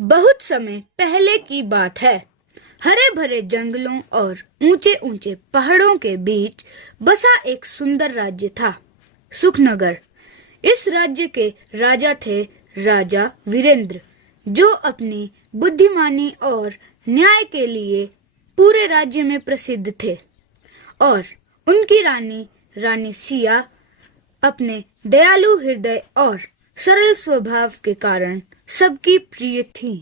बहुत समय पहले की बात है। हरे भरे जंगलों और ऊंचे ऊंचे पहाड़ों के बीच बसा एक सुंदर राज्य था, सुखनगर। इस राज्य के राजा थे राजा वीरेंद्र, जो अपनी बुद्धिमानी और न्याय के लिए पूरे राज्य में प्रसिद्ध थे। और उनकी रानी रानी सिया अपने दयालु हृदय और सरल स्वभाव के कारण सबकी प्रिय थी।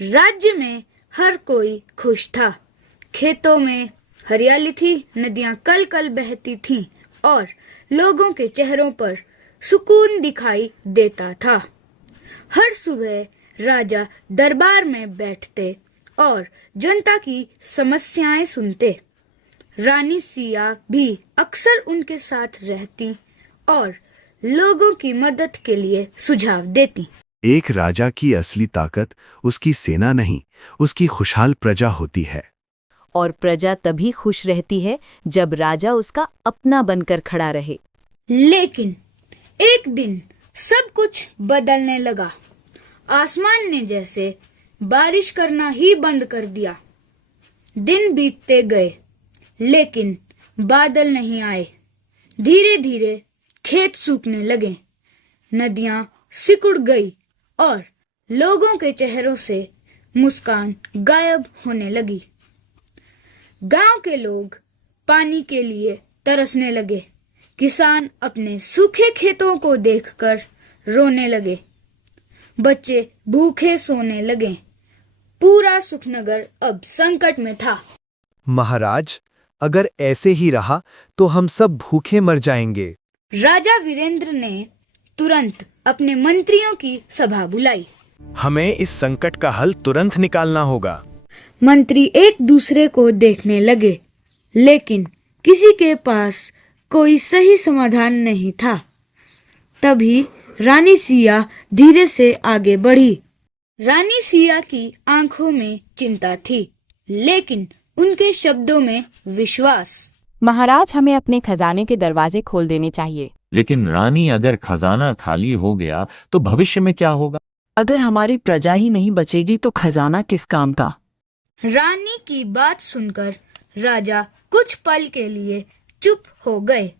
राज्य में हर कोई खुश था। खेतों में हरियाली थी, नदियां कल कल बहती थीं और लोगों के चेहरों पर सुकून दिखाई देता था। हर सुबह राजा दरबार में बैठते और जनता की समस्याएं सुनते। रानी सिया भी अक्सर उनके साथ रहती और लोगों की मदद के लिए सुझाव देती। एक राजा की असली ताकत उसकी सेना नहीं, उसकी खुशहाल प्रजा होती है। और प्रजा तभी खुश रहती है जब राजा उसका अपना बनकर खड़ा रहे। लेकिन एक दिन सब कुछ बदलने लगा। आसमान ने जैसे बारिश करना ही बंद कर दिया। दिन बीतते गए, लेकिन बादल नहीं आए। धीरे धीरे खेत सूखने लगे, नदियां सिकुड़ गई और लोगों के चेहरों से मुस्कान गायब होने लगी। गांव के लोग पानी के लिए तरसने लगे। किसान अपने सूखे खेतों को देखकर रोने लगे। बच्चे भूखे सोने लगे। पूरा सुखनगर अब संकट में था। महाराज, अगर ऐसे ही रहा तो हम सब भूखे मर जाएंगे। राजा वीरेंद्र ने तुरंत अपने मंत्रियों की सभा बुलाई। हमें इस संकट का हल तुरंत निकालना होगा। मंत्री एक दूसरे को देखने लगे, लेकिन किसी के पास कोई सही समाधान नहीं था। तभी रानी सिया धीरे से आगे बढ़ी। रानी सिया की आंखों में चिंता थी, लेकिन उनके शब्दों में विश्वास। महाराज, हमें अपने खजाने के दरवाजे खोल देने चाहिए। लेकिन रानी, अगर खजाना खाली हो गया तो भविष्य में क्या होगा? अगर हमारी प्रजा ही नहीं बचेगी तो खजाना किस काम का? रानी की बात सुनकर राजा कुछ पल के लिए चुप हो गए।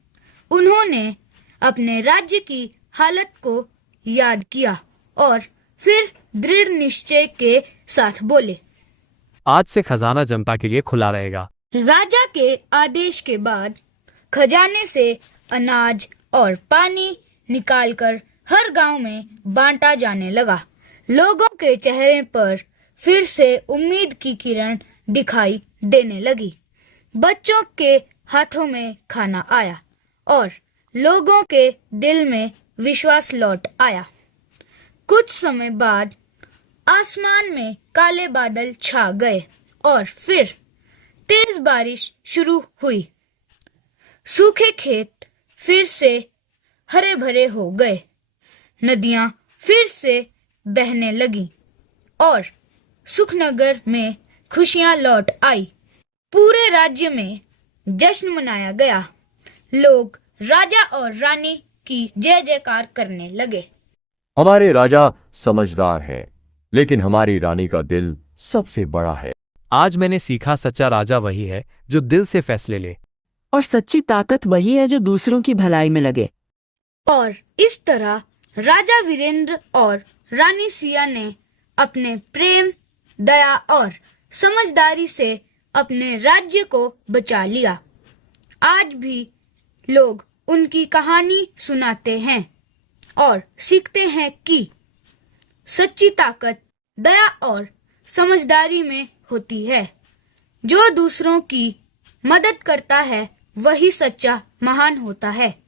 उन्होंने अपने राज्य की हालत को याद किया और फिर दृढ़ निश्चय के साथ बोले, आज से खजाना जनता के लिए खुला रहेगा। राजा के आदेश के बाद खजाने से अनाज और पानी निकालकर हर गांव में बांटा जाने लगा। लोगों के चेहरे पर फिर से उम्मीद की किरण दिखाई देने लगी। बच्चों के हाथों में खाना आया और लोगों के दिल में विश्वास लौट आया। कुछ समय बाद आसमान में काले बादल छा गए और फिर तेज बारिश शुरू हुई। सूखे खेत फिर से हरे भरे हो गए। नदियां फिर से बहने लगी और सुखनगर में खुशियां लौट आई। पूरे राज्य में जश्न मनाया गया। लोग राजा और रानी की जय जयकार करने लगे। हमारे राजा समझदार है, लेकिन हमारी रानी का दिल सबसे बड़ा है। आज मैंने सीखा, सच्चा राजा वही है जो दिल से फैसले ले। और सच्ची ताकत वही है जो दूसरों की भलाई में लगे। और इस तरह राजा वीरेंद्र और रानी सिया ने अपने प्रेम, दया और समझदारी से अपने राज्य को बचा लिया। आज भी लोग उनकी कहानी सुनाते हैं और सीखते हैं कि सच्ची ताकत दया और समझदारी में होती है। जो दूसरों की मदद करता है वही सच्चा महान होता है।